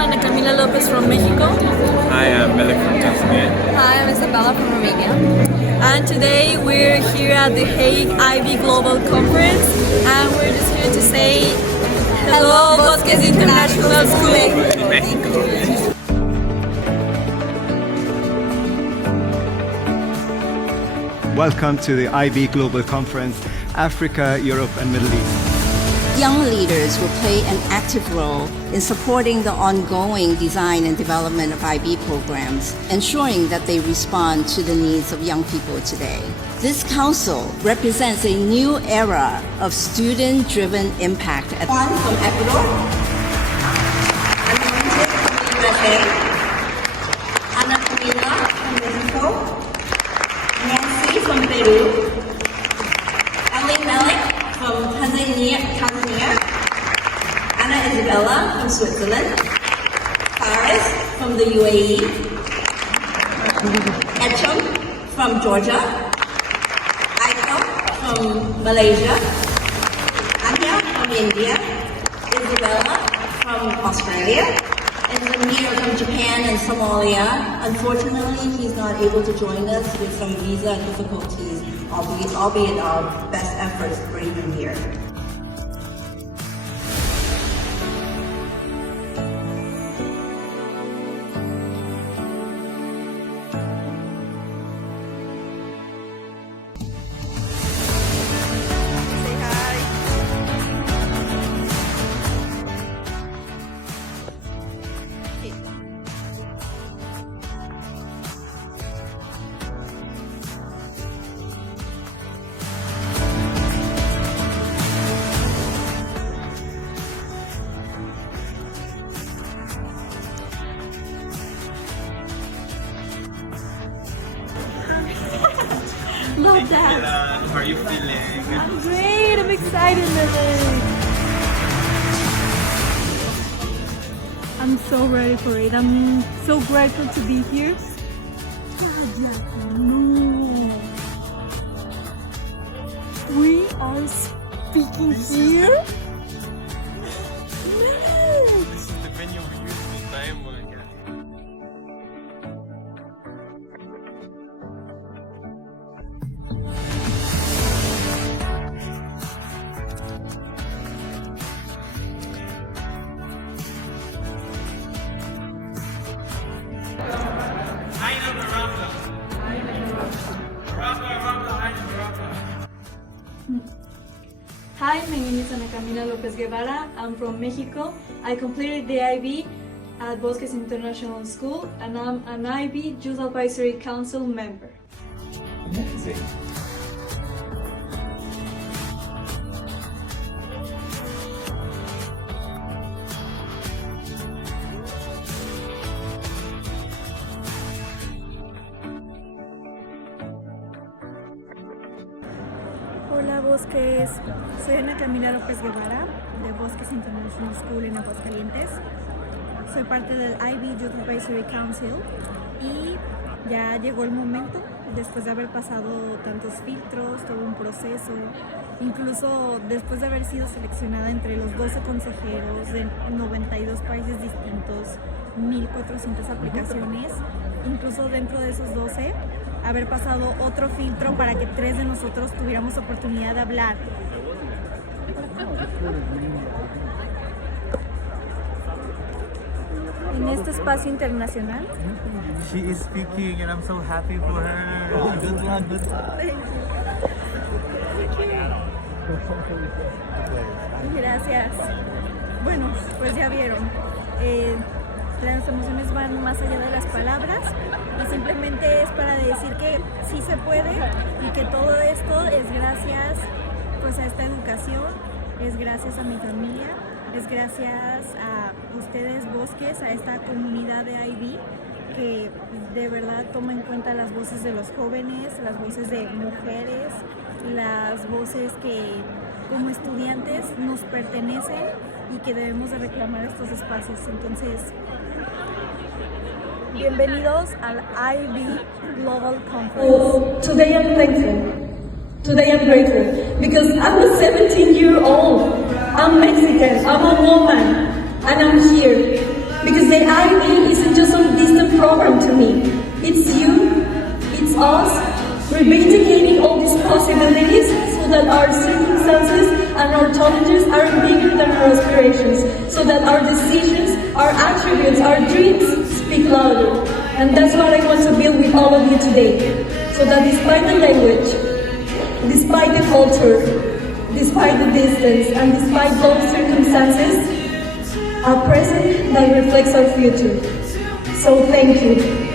Ana Camila Lopez from Mexico. Hi, I'm Belek from Tanzania. Hi, I'm Isabella from Romania. And today we're here at the Hague IB Global Conference, and we're just here to say hello, Bosques International School. Mexico. Welcome to the IB Global Conference, Africa, Europe and Middle East. Young leaders will play an active role in supporting the ongoing design and development of IB programs, ensuring that they respond to the needs of young people today. This council represents a new era of student-driven impact. Juan from Ecuador, Ana Camila from Mexico, Nancy from Peru, Ali Malik from Tanzania, Anna Isabella from Switzerland, Faris from the UAE, Echam from Georgia, Aikam from Malaysia, Anya from India, Isabella from Australia, and Zamir from Japan and Somalia. Unfortunately, he's not able to join us with some visa difficulties, albeit our best efforts to bring him here. Love that. How are you feeling? I'm great. I'm excited, Lily. I'm so ready for it. I'm so grateful to be here. No. We are speaking here. This is the venue we use this time. Hi, my name is Ana Camila Lopez Guevara. I'm from Mexico. I completed the IB at Bosques International School, and I'm an IB Youth Advisory Council member. Amazing. Hola Bosques, soy Ana Camila López Guevara de Bosques International School en Aguascalientes. Soy parte del IB Youth Advisory Council y ya llegó el momento, después de haber pasado tantos filtros, todo un proceso, incluso después de haber sido seleccionada entre los 12 consejeros de 92 países distintos, 1,400 aplicaciones, incluso dentro de esos 12, haber pasado otro filtro para que 3 de nosotros tuviéramos oportunidad de hablar. En este espacio internacional. She is speaking and I'm so happy for her. Good luck, good luck. Gracias. Bueno, pues ya vieron. Las emociones van más allá de las palabras y simplemente es para decir que sí se puede y que todo esto es gracias pues a esta educación, es gracias a mi familia, es gracias a ustedes Bosques, a esta comunidad de IB que de verdad toma en cuenta las voces de los jóvenes, las voces de mujeres, las voces que como estudiantes nos pertenecen y que debemos de reclamar estos espacios. Entonces, bienvenidos al IB Global Conference. Today I'm thankful. Today I'm grateful because I'm a 17-year-old. I'm Mexican. I'm a woman, and I'm here because Today IB isn't just some distant program to me. It's you, it's us. We're vindicating all these possibilities so that our circumstances and our challenges aren't bigger than our aspirations, so that our decisions, our attributes, our dreams speak louder. And that's what I want to build with all of you today. So that despite the language, despite the culture, despite the distance, and despite those circumstances, a present that reflects our future. So thank you.